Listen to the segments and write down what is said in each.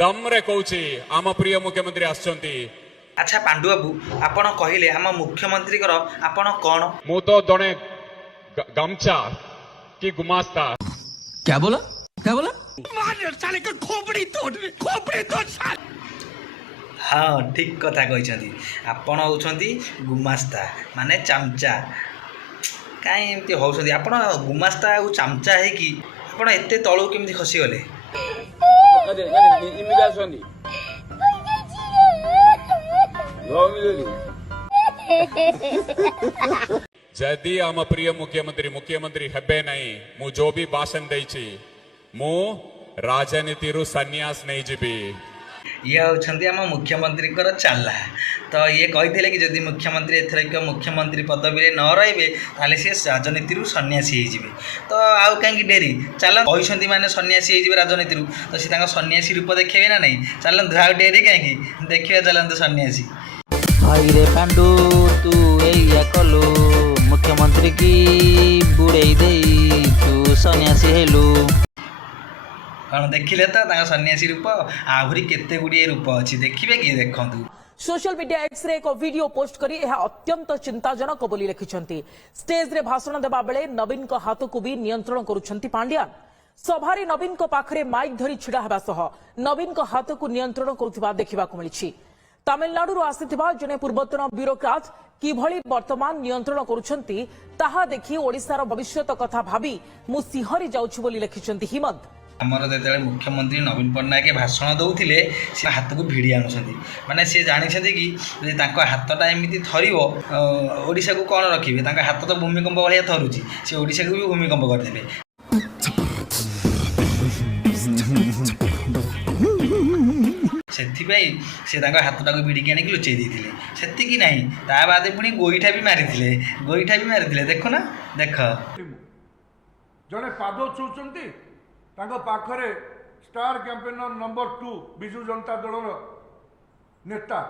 दम्रे Cauchy आम प्रिय मुख्यमंत्री आछंती। अच्छा पांडु बाबू आपण कहले आम मुख्यमंत्री आपण कौन? मु तो जड़े गमछा कि गुमास्ता। क्या बोला क्या बोला? हाँ ठीक कथा कहते आपण होउछंती गुमास्ता माने चमचा। कहीं एमती होउछंती आपण गुमास्ता आ चमचा है कि आपण एते तळू केमती खसी गले? जदि आम प्रिय मुख्यमंत्री मुख्यमंत्री हेबे नहीं मु जो भी भाषण देछि मु राजनीति रु सन्यास नहीं जीबी। ये होउछंती आम मुख्यमंत्री चाला तो ये कही कि जदि मुख्यमंत्री एथरक मुख्यमंत्री पदवी न रही ताले सी राजनीति सन्यासी हो तो आउ कहीं डेरी चल कहते मैंने सन्यासी हो राजनीति तो सी सन्यासी रूप देखिए ना नहीं चलतु आउ डेरी कहीं देखिए चलतु सन्यासी। भाई रे पांडु तू एया कलु मुख्यमंत्री की बुड़े दे तू सन्यासी हेलु कौन देखिले तो सन्यासी रूप आहरी केते गुड़िए रूप अच्छी देखिए कि देखु। सोशल मीडिया एक्स रे एक वीडियो पोस्ट करी यह अत्यंत चिंताजनक बोली लिखिछंती। स्टेज रे भाषण देबा बेले नवीन को हाथ को भी नियंत्रण करुछंती पांड्यान। सभारे नवीन को पाखरे माइक धरी छिड़ा हेबा सह नवीन को हाथ को नियंत्रण करुथिबा देखिबाकु मिलिछि। तमिलनाडु आसिथिबा जने पूर्वतन ब्यूरोक्राट किभଳି वर्तमान नियंत्रण करुछंती ताहा देखि ओडिसार भविष्यत कथा भाबी मु सिंहरी जाउछु बोली लिखिछंती हिमंत। आमर जो मुख्यमंत्री नवीन पट्टनायक भाषण दौले से हाथ को भिड़ी आणुंट माने सी जानी कि हाथटा एमती थरशा को कौन रखिए हाथ तो भूमिकंप भाया थरुची से ओडिशा को भी भूमिकंप करदे। से हाथटा को भिड़िकी आनिक लुचई देते सेतिकी नहीं ता बाद पुणी गोईठा भी मारी देखो ना देख जड़े पाद छुंच पाखरे star campaigner number 2 Biju Janata Dal नेता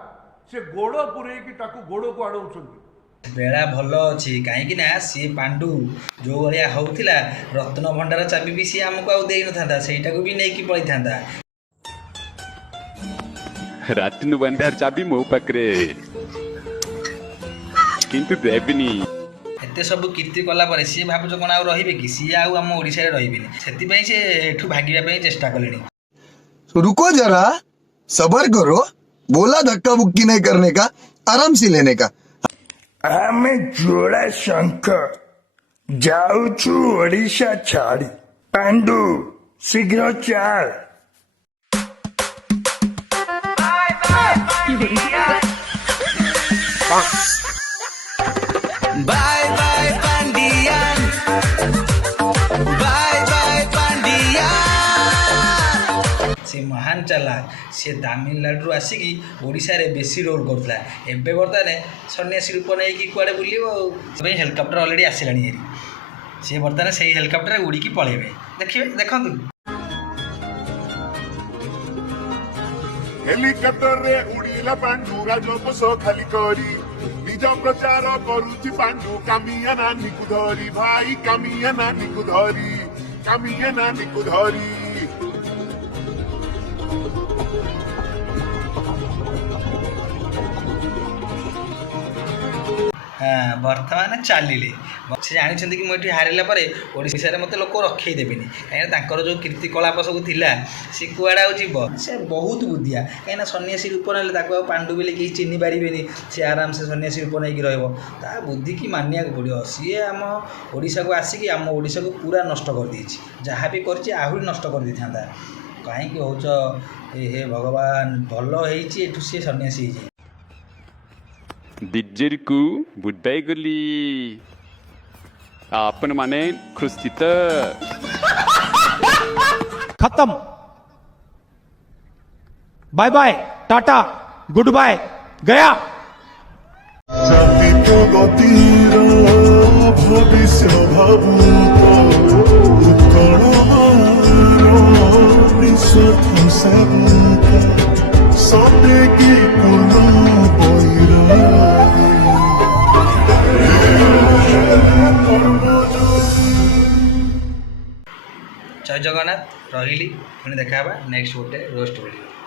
से गोड़ पुरेकी गोड़ को आड़ौंट। बेला भल अच्छी कहीं सी पांडु जो भाया होता रत्न भंडार चाबी भी सी आमको आउ न था सेटा को भी नहीं पड़े था। रत्न भंडार चाबी मो पाखरे किंतु देविनी एते सब कीर्ति कला पर सी भावुच कौन आउ रही कि सी आम ओडिशा रे रही से एठू भागिया चेष्टा कले। रुको जरा सबर करो बोला धक्का बुक्की नहीं करने का आराम से लेने का। आमे जोड़ा शंख जाऊछु ओडिशा छाड़ी पांडु शीघ्र चाल। Bye bye Pandian bye bye Pandian. से महान चालाक सी तमिलनाडु आसिकी ओडिशा रे बेसी रोल करता एवं बर्तमान सन्यासी रूप नहीं कुआड़े बुल हेलिकप्टर अलरेडी आसलानी सी बर्तमान से हेलिकप्टर उड़ीकी पलैबे देखिए देखु। हेलिकप्टर रे उड़ीला पांडु राजकोष खाली करी निज प्रचार करुची पांडु कामिया नानी को धरी भाई कामिया नानी को धरी कामिया नानी को धरी। हाँ बर्तमान चलिए से जानी कि मुझे हारिला ओडिशा रे मत लोक रखे देवेनि कहीं जो कीर्ति कलाप सब थिला सी कुआड़ा जीव से बहुत बुद्धिया कहीं सन्यासी रूप ना पांडु बेले कहीं चिन्ह पारे सी आराम से सन्यासी रूप नहीं रहा बुद्धि की मानिया पड़ो सी आम ओडिशा को आसिक आम ओडिशा को पूरा नष्ट कर दी जहाँ भी कर नष्ट कर दी था कहीं हूँ हे भगवान भल हो सी सन्यासी हो बिज्जर को बुड्बाई गली आपण माने खुशित खत्म bye bye tata good bye गया। भविष्य ଜୟ ଜଗନ୍ନାଥ ରହିଲି ପୁଣି ଦେଖା ହେବା ନେକ୍ସଟ ଗୋଟେ ରୋଷ୍ଟ ଭିଡ଼ିଓ।